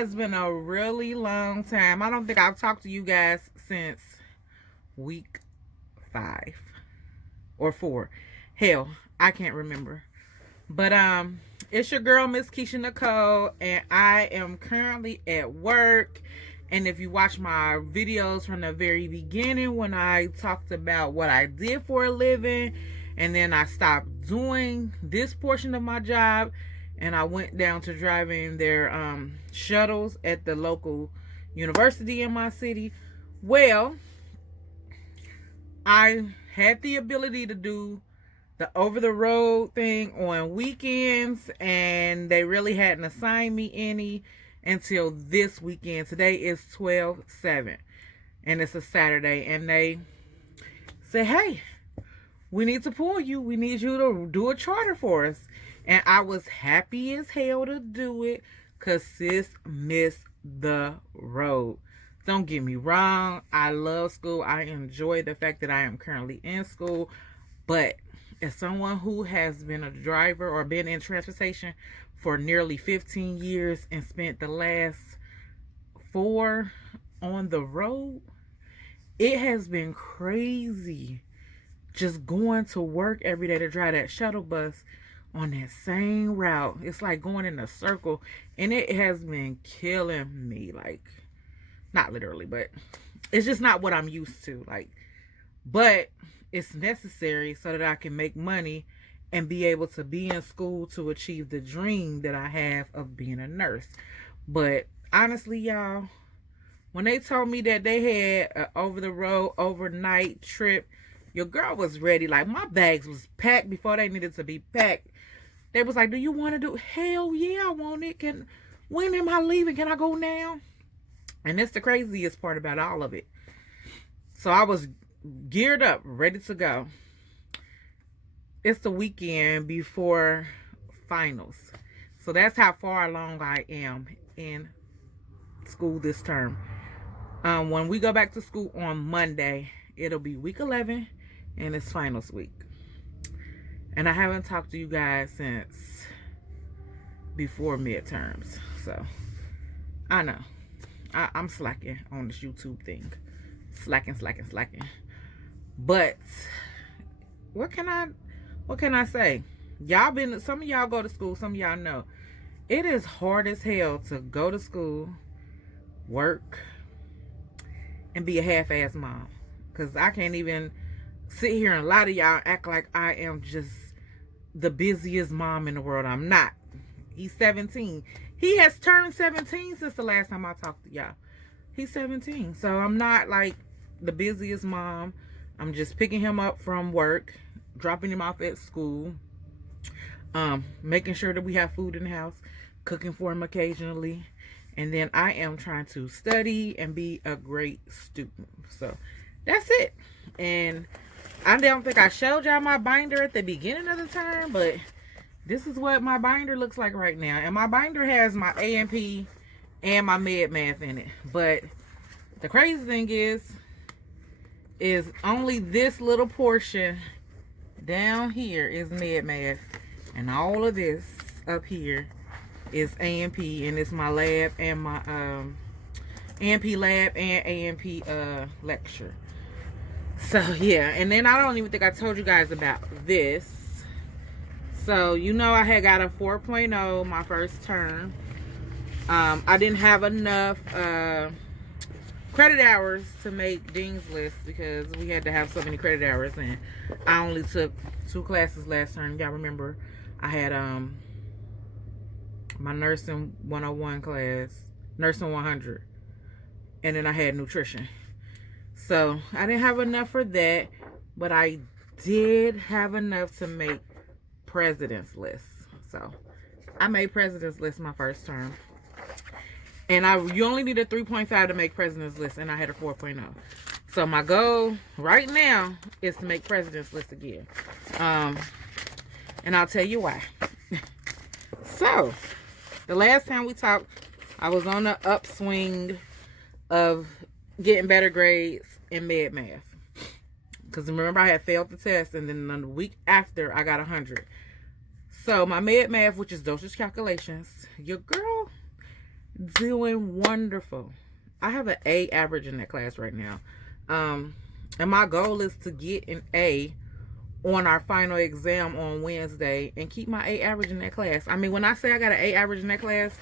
has been a really long time. I don't think I've talked to you guys since week 5 or 4. Hell, I can't remember. But it's your girl Miss Keisha Nicole, and I am currently at work. And if you watch my videos from the very beginning, when I talked about what I did for a living, and then I stopped doing this portion of my job, and I went down to driving their shuttles at the local university in my city. Well, I had the ability to do the over the road thing on weekends, and they really hadn't assigned me any until this weekend. Today is 12/7, and it's a Saturday, and they say, hey, we need to pull you. We need you to do a charter for us. And I was happy as hell to do it because sis missed the road. Don't get me wrong. I love school. I enjoy the fact that I am currently in school. But as someone who has been a driver or been in transportation for nearly 15 years and spent the last 4 on the road, it has been crazy just going to work every day to drive that shuttle bus on that same route. It's like going in a circle, and it has been killing me. Like, not literally, but it's just not what I'm used to. Like, but it's necessary so that I can make money and be able to be in school to achieve the dream that I have of being a nurse. But honestly, y'all, when they told me that they had an over the road overnight trip, your girl was ready. Like, my bags was packed before they needed to be packed. They was like, do you want to do? Hell yeah, I want it. When am I leaving? Can I go now? And that's the craziest part about all of it. So I was geared up, ready to go. It's the weekend before finals. So that's how far along I am in school this term. When we go back to school on Monday, it'll be week 11, and it's finals week. And I haven't talked to you guys since before midterms. So, I know. I'm slacking on this YouTube thing. Slacking. But, what can I say? Some of y'all go to school, some of y'all know. It is hard as hell to go to school, work, and be a half-ass mom. Because I can't even sit here and lie to y'all, act like I am just the busiest mom in the world. I'm not. He's 17. He has turned 17 since the last time I talked to y'all. He's 17. So I'm not like the busiest mom. I'm just picking him up from work, dropping him off at school, making sure that we have food in the house, cooking for him occasionally. And then I am trying to study and be a great student. So that's it. And I don't think I showed y'all my binder at the beginning of the term, but this is what my binder looks like right now. And my binder has my A&P and my med math in it. But the crazy thing is only this little portion down here is med math. And all of this up here is A&P, and it's my lab and my A&P lab and A&P lecture. So yeah, and then I don't even think I told you guys about this. So you know I had got a 4.0 my first term. I didn't have enough credit hours to make Dean's List because we had to have so many credit hours, and I only took 2 classes last term. Y'all remember I had my nursing 101 class, nursing 100, and then I had nutrition. So I didn't have enough for that, but I did have enough to make President's List. So I made President's List my first term, and you only need a 3.5 to make President's List, and I had a 4.0. So my goal right now is to make President's List again, and I'll tell you why. So the last time we talked, I was on the upswing of getting better grades in med math. Because remember, I had failed the test, and then the week after, I got 100. So my med math, which is dosage calculations, your girl Doing wonderful. I have an A average in that class right now. And my goal is to get an A on our final exam on Wednesday and keep my A average in that class. I mean, when I say I got an A average in that class,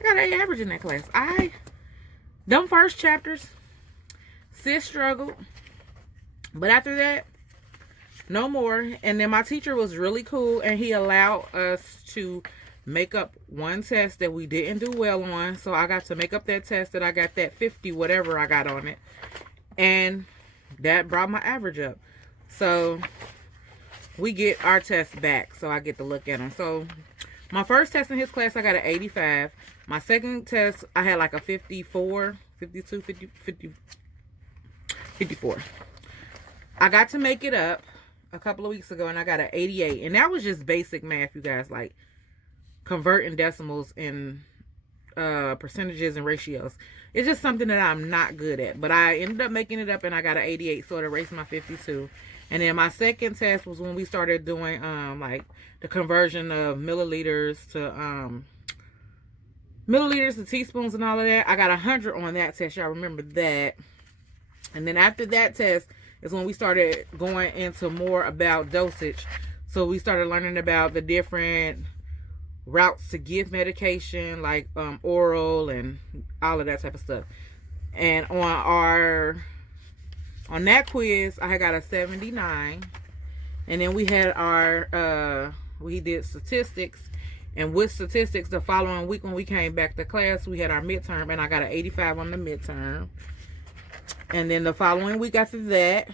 I got an A average in that class. Them first chapters, sis struggled. But after that, no more. And then my teacher was really cool, and he allowed us to make up one test that we didn't do well on. So I got to make up that test that I got that 50 whatever I got on it. And that brought my average up. So we get our tests back, so I get to look at them. So my first test in his class, I got an 85. My second test, I had like a 54, 52, 50, 50, 54. I got to make it up a couple of weeks ago, and I got an 88. And that was just basic math, you guys, like converting decimals and percentages and ratios. It's just something that I'm not good at. But I ended up making it up, and I got an 88, so it erased my 52. And then my second test was when we started doing like the conversion of milliliters to teaspoons and all of that. I got 100 on that test. Y'all remember that. And then after that test is when we started going into more about dosage. So we started learning about the different routes to give medication, like oral and all of that type of stuff. And on that quiz, I got a 79. And then we had we did statistics. And with statistics, the following week when we came back to class, we had our midterm, and I got an 85 on the midterm. And then the following week after that,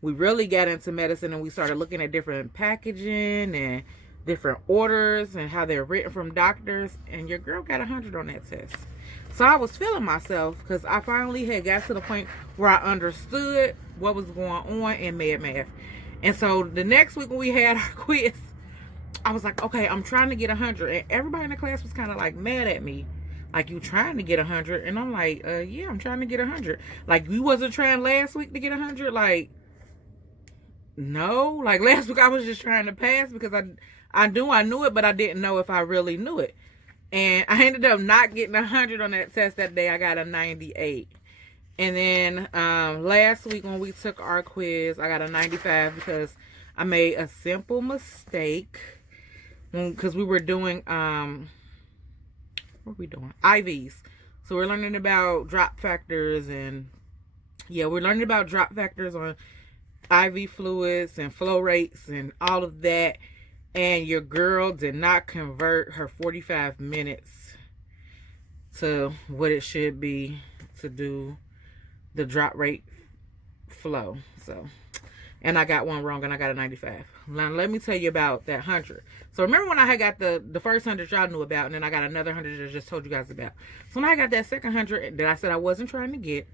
we really got into medicine, and we started looking at different packaging and different orders and how they're written from doctors. And your girl got 100 on that test. So I was feeling myself, because I finally had got to the point where I understood what was going on in med math. And so the next week when we had our quiz, I was like, okay, I'm trying to get 100. And everybody in the class was kind of like mad at me. Like, you trying to get 100? And I'm like, yeah, I'm trying to get 100. Like, you wasn't trying last week to get 100? Like, no. Like, last week I was just trying to pass because I knew it, but I didn't know if I really knew it. And I ended up not getting 100 on that test that day. I got a 98. And then last week when we took our quiz, I got a 95 because I made a simple mistake. Because we were doing, what were we doing? IVs. So we're learning about drop factors, and yeah, we're learning about drop factors on IV fluids and flow rates and all of that. And your girl did not convert her 45 minutes to what it should be to do the drop rate flow. So, and I got one wrong, and I got a 95. Now, let me tell you about that 100. So, remember when I had got the first 100 y'all knew about, and then I got another 100 that I just told you guys about. So, when I got that second 100 that I said I wasn't trying to get,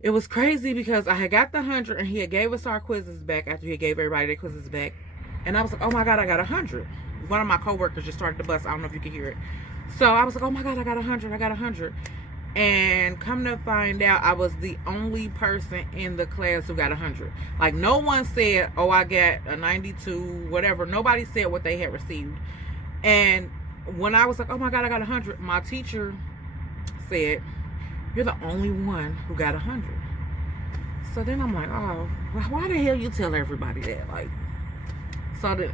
it was crazy because I had got the 100, and he had gave us our quizzes back after he gave everybody their quizzes back. And I was like, oh my God, I got 100. One of my coworkers just started the bus. I don't know if you can hear it. So I was like, oh my God, I got 100. I got 100. And come to find out, I was the only person in the class who got 100. Like, no one said, oh, I got a 92, whatever. Nobody said what they had received. And when I was like, oh my God, I got 100, my teacher said, you're the only one who got 100. So then I'm like, oh, why the hell you tell everybody that? Like, so that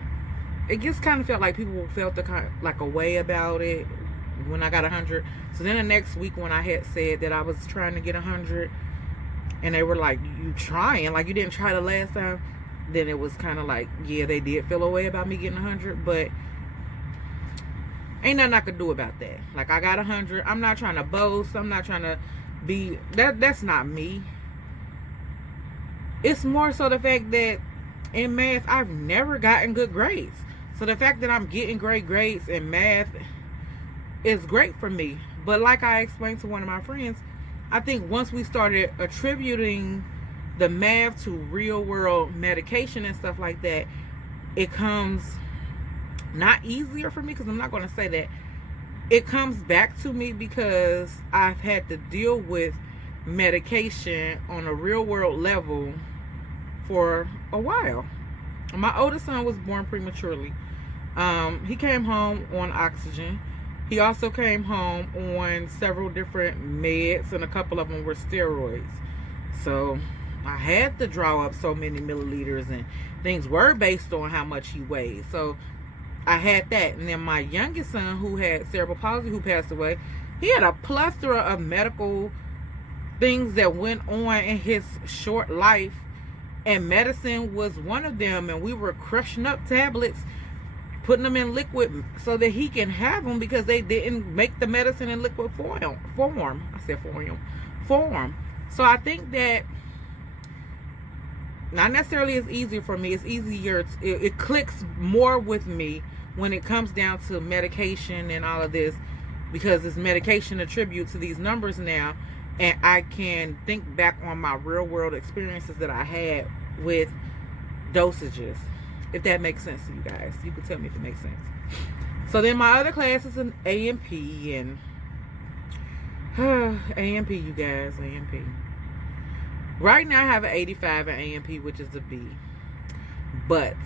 it just kind of felt like people felt like a way about it when I got 100. So then the next week when I had said that I was trying to get 100, and they were like, you trying? Like, you didn't try the last time? Then it was kind of like, yeah, they did feel a way about me getting 100, but ain't nothing I could do about that. Like, I got 100. I'm not trying to boast. I'm not trying to be, that's not me. It's more so the fact that in math, I've never gotten good grades. So the fact that I'm getting great grades in math is great for me. But like I explained to one of my friends, I think once we started attributing the math to real world medication and stuff like that, it comes not easier for me, because I'm not going to say that. It comes back to me because I've had to deal with medication on a real world level for a while. My oldest son was born prematurely. He came home on oxygen, He also came home on several different meds, and a couple of them were steroids. So I had to draw up so many milliliters, and things were based on how much he weighed. So I had that. And then my youngest son, who had cerebral palsy, who passed away, he had a plethora of medical things that went on in his short life, and medicine was one of them. And we were crushing up tablets, putting them in liquid so that he can have them, because they didn't make the medicine in liquid form. I said form. So I think that not necessarily is easier for me. It's easier. It clicks more with me when it comes down to medication and all of this, because this medication attributes to these numbers now, and I can think back on my real world experiences that I had with dosages. If that makes sense to you guys, you can tell me if it makes sense. So then my other class is an A&P, and A&P, you guys, A&P. Right now I have an 85 in A&P, which is a B. But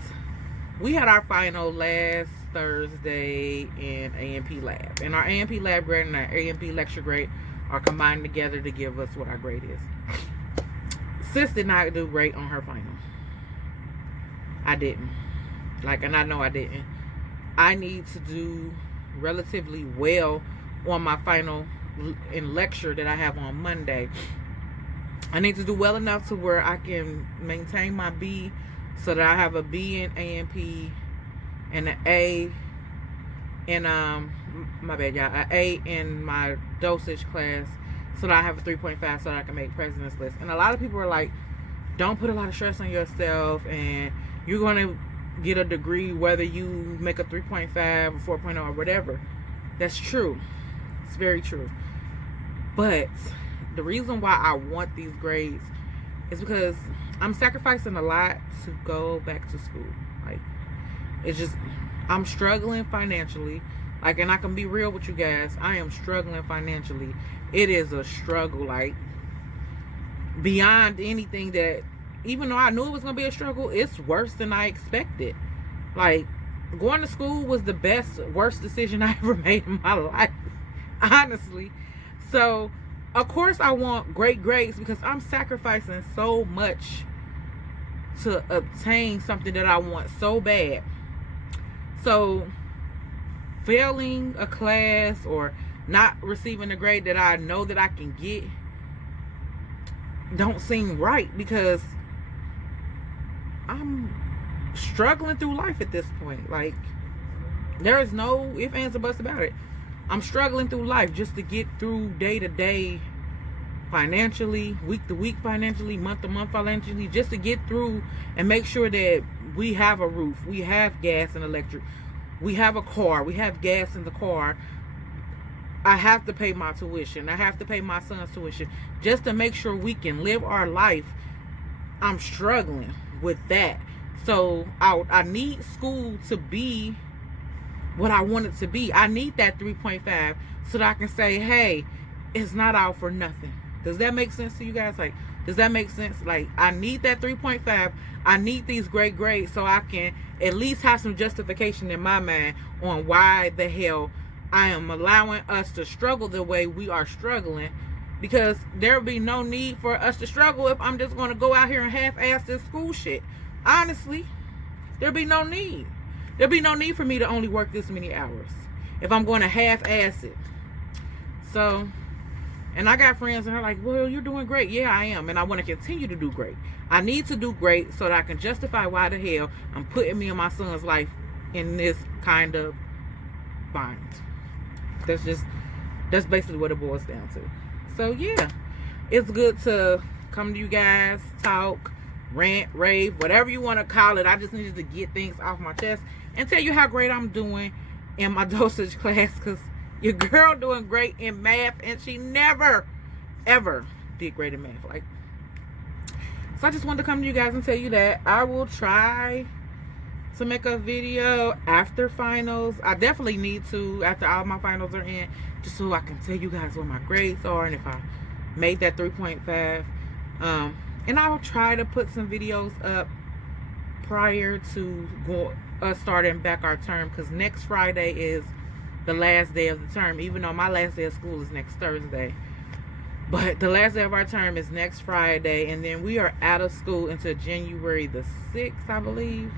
we had our final last Thursday in A&P lab. And our A&P lab grade and our A&P lecture grade are combined together to give us what our grade is. Sis did not do great on her final. I didn't. And I know I didn't. I need to do relatively well on my final in lecture that I have on Monday. I need to do well enough to where I can maintain my B, so that I have a B in A&P and an A in my bad y'all, an A in my dosage class, so that I have a 3.5 so that I can make president's list. And a lot of people are like, don't put a lot of stress on yourself, and you're going to get a degree whether you make a 3.5 or 4.0 or whatever. That's true. It's very true. But the reason why I want these grades is because I'm sacrificing a lot to go back to school. It's just, I'm struggling financially. And I can be real with you guys, I am struggling financially. It is a struggle, beyond anything that, even though I knew it was going to be a struggle, it's worse than I expected. Going to school was the worst decision I ever made in my life, honestly. So, of course I want great grades, because I'm sacrificing so much to obtain something that I want so bad. So, failing a class or not receiving a grade that I know that I can get don't seem right, because I'm struggling through life at this point. There is no ifs, ands, or buts about it. I'm struggling through life just to get through day to day financially, week to week financially, month to month financially, just to get through and make sure that we have a roof, we have gas and electric, we have a car, we have gas in the car. I have to pay my tuition, I have to pay my son's tuition, just to make sure we can live our life. I'm struggling with that. So I need school to be what I want it to be. I need that 3.5 so that I can say, hey, it's not all for nothing. Does that make sense to you guys? Does that make sense? I need that 3.5. I need these great grades so I can at least have some justification in my mind on why the hell I am allowing us to struggle the way we are struggling. Because there will be no need for us to struggle if I'm just going to go out here and half-ass this school shit. Honestly, there'll be no need. There'll be no need for me to only work this many hours if I'm going to half-ass it. So, and I got friends and they're like, well, you're doing great. Yeah, I am. And I want to continue to do great. I need to do great so that I can justify why the hell I'm putting me and my son's life in this kind of bind. That's basically what it boils down to. So yeah, it's good to come to you guys, talk, rant, rave, whatever you want to call it. I just needed to get things off my chest and tell you how great I'm doing in my dosage class, because your girl doing great in math, and she never ever did great in math. So I just wanted to come to you guys and tell you that I will try to make a video after finals. I definitely need to, after all my finals are in, just so I can tell you guys what my grades are and if I made that 3.5. And I'll try to put some videos up prior to starting back our term, because next Friday is the last day of the term, even though my last day of school is next Thursday. But the last day of our term is next Friday, and then we are out of school until January the 6th, I believe.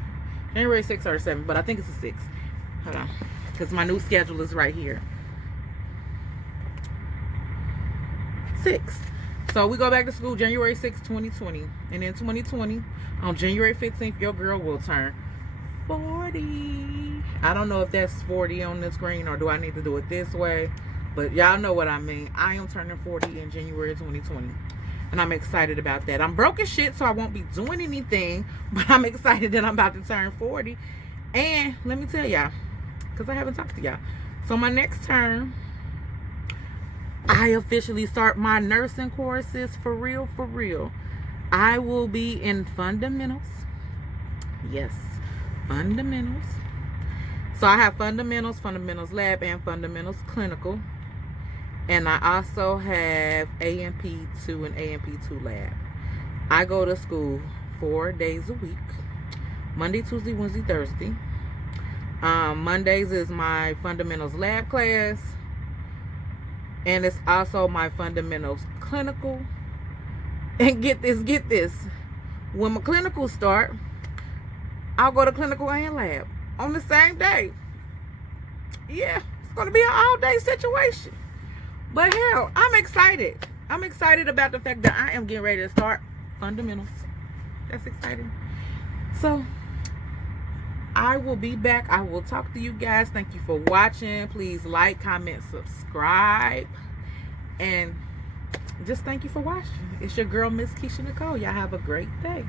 January 6th or 7th, but I think it's the 6th. Hold on, because my new schedule is right here. 6th. So we go back to school January 6th, 2020. And in 2020, on January 15th, your girl will turn 40. I don't know if that's 40 on the screen or do I need to do it this way. But y'all know what I mean. I am turning 40 in January 2020. And I'm excited about that. I'm broke as shit, so I won't be doing anything. But I'm excited that I'm about to turn 40. And let me tell y'all, because I haven't talked to y'all. So my next term, I officially start my nursing courses for real, for real. I will be in fundamentals. Yes, fundamentals. So I have fundamentals, fundamentals lab, and fundamentals clinical. And I also have AMP2 and AMP2 lab. I go to school 4 days a week. Monday, Tuesday, Wednesday, Thursday. Mondays is my fundamentals lab class. And it's also my fundamentals clinical. And get this. When my clinicals start, I'll go to clinical and lab on the same day. Yeah, it's going to be an all-day situation. But hell, I'm excited. I'm excited about the fact that I am getting ready to start fundamentals. That's exciting. So, I will be back. I will talk to you guys. Thank you for watching. Please like, comment, subscribe. And just thank you for watching. It's your girl, Miss Keisha Nicole. Y'all have a great day.